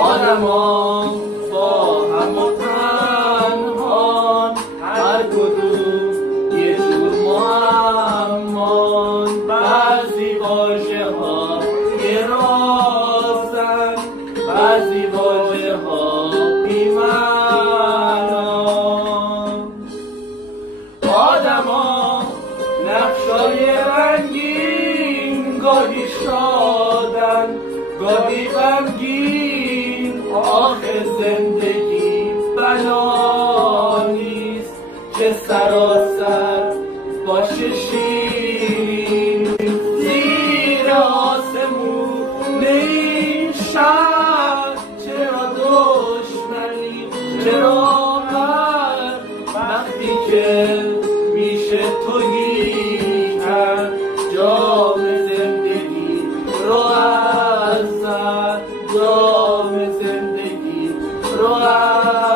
آدما با هم و تنهان، هر کدوم یه جور معمان. بعضی واژه ها یه رازن، بعضی واژه ها بی‌معنان. آدما نقشای رنگین، گاهی شادن گاهی غمگین. آخه زندگی بنا نیست که سراسر باشه شیرین. زیر آسمون این شهر چرا دشمنی، چرا قهر، وقتی که میشه تویی کرد جام زندگی رو از سر، جام زندگی رو از